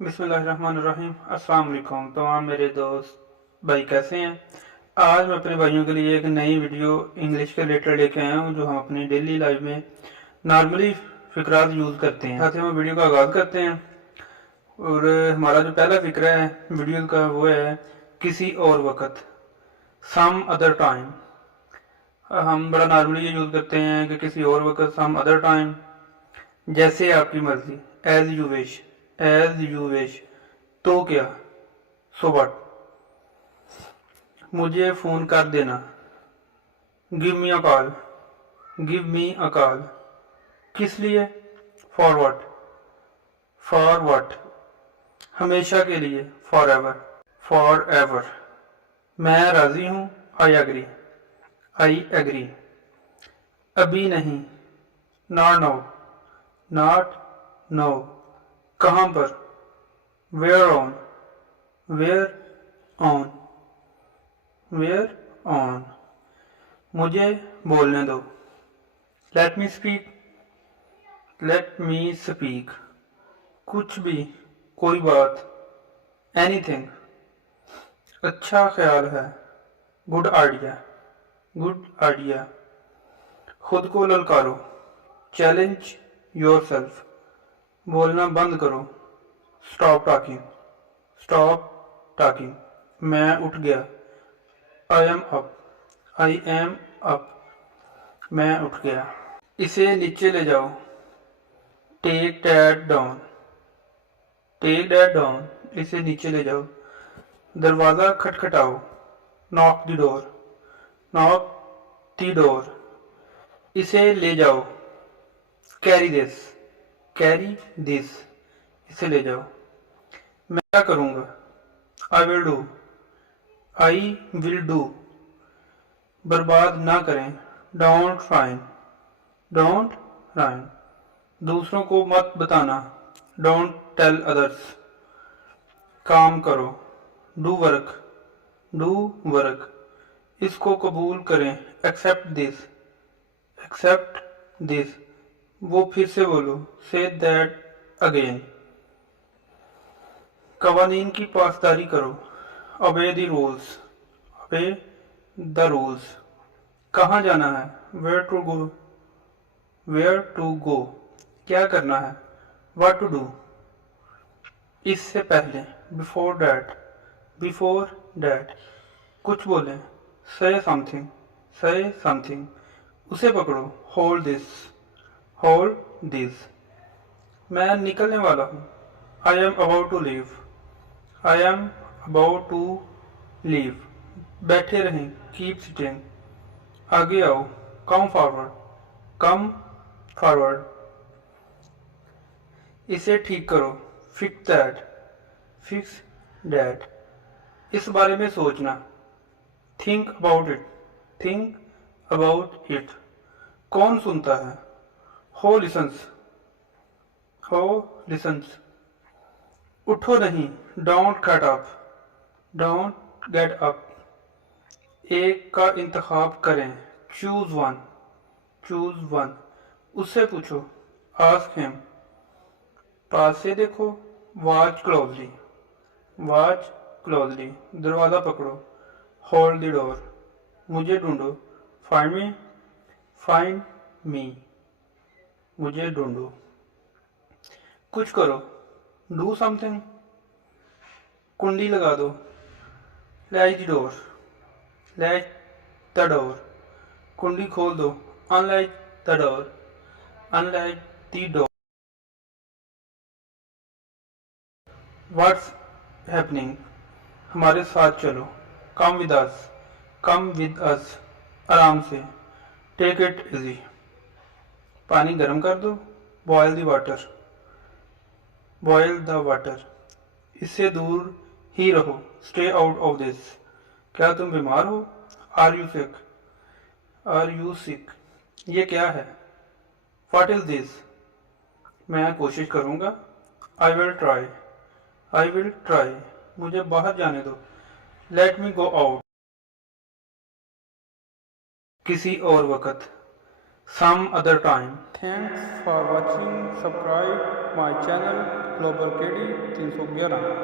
बिस्मिल्लाहिर्रहमानिर्रहीम। अस्सलाम वालेकुम तमाम मेरे दोस्त भाई कैसे हैं। आज मैं अपने भाइयों के लिए एक नई वीडियो इंग्लिश के रिलेटेड लेके आया हूँ जो हम अपनी डेली लाइफ में नॉर्मली फिक्रात यूज़ करते हैं। साथ ही हम वीडियो का आगाज़ करते हैं और हमारा जो पहला फिक्रा है वीडियो का वो है किसी और वक्त, सम अदर टाइम। हम बड़ा नॉर्मली ये यूज़ करते हैं कि किसी और वक्त, सम अदर टाइम, जैसे आपकी मर्जी, as you wish, as you wish. तो क्या, सो व्हाट, मुझे फ़ोन कर देना, give me a call, give me a call. किस लिए, फॉर व्हाट, फॉर व्हाट, हमेशा के लिए, फॉर एवर, फॉर एवर। मैं राज़ी हूँ, आई एग्री, आई एग्री। अभी नहीं, नॉट नाउ, नॉट नाउ। कहाँ पर, where on, where on, where on. मुझे बोलने दो, let me speak, let me speak. कुछ भी, कोई बात, एनीथिंग। अच्छा ख्याल है, गुड आइडिया, गुड आइडिया। खुद को ललकारो, चैलेंज योर सेल्फ। बोलना बंद करो, स्टॉप टॉकिंग, स्टॉप टॉकिंग। मैं उठ गया, I am up, I am up. मैं उठ गया। इसे नीचे ले जाओ, take that down, take that down. इसे नीचे ले जाओ। दरवाज़ा खटखटाओ, knock the door, knock the door. इसे ले जाओ, कैरी दिस, कैरी दिस। इसे ले जाओ। मैं क्या करूँगा, I will do, I will do. बर्बाद ना करें, डोंट राइन, डोंट राइन। दूसरों को मत बताना, डोंट टेल अदर्स। काम करो, डू वर्क, डू वर्क। इसको कबूल करें, एक्सेप्ट दिस, एक्सेप्ट दिस। वो फिर से बोलो, से दैट अगेन। कवानीन की पासदारी करो, obey the rules, obey the rules. कहाँ जाना है, where to go, where to go. क्या करना है, व्हाट टू डू। इससे पहले, बिफोर डैट, बिफोर डैट। कुछ बोलें, से समथिंग, से समथिंग। उसे पकड़ो, होल्ड दिस, होल्ड दिस। मैं निकलने वाला हूँ, I am about to leave, I am about to leave. बैठे रहें, कीप सिटिंग। आगे आओ, कम फॉरवर्ड, कम फॉरवर्ड। इसे ठीक करो, फिक्स दैट, फिक्स दैट। इस बारे में सोचना, think about it, think about it. कौन सुनता है, हो लिसन्स, हो लिसन्स। उठो नहीं, don't get up, don't get up. एक का इंतखाब करें, चूज वन, चूज वन। उससे पूछो, आस्क हिम। पास से देखो, वॉच क्लोजली, वॉच क्लोजली। दरवाज़ा पकड़ो, होल्ड द डोर। मुझे ढूंढो, फाइंड मी, फाइंड मी। मुझे ढूंढो। कुछ करो, डू समथिंग। कुंडी लगा दो, latch the door, latch the door. कुंडी खोल दो, unlatch the door, unlatch the door. What's happening, हमारे साथ चलो, come with us, come with us. आराम से, टेक इट इजी। पानी गर्म कर दो, boil the water, boil the water. इससे दूर ही रहो, स्टे आउट ऑफ दिस। क्या तुम बीमार हो, are you sick, are you sick. ये क्या है, व्हाट इज दिस। मैं कोशिश करूँगा, I will try, I will try. मुझे बाहर जाने दो, लेट मी गो आउट। किसी और वक्त, some other time. Thanks for watching. Subscribe my channel Global KD 311.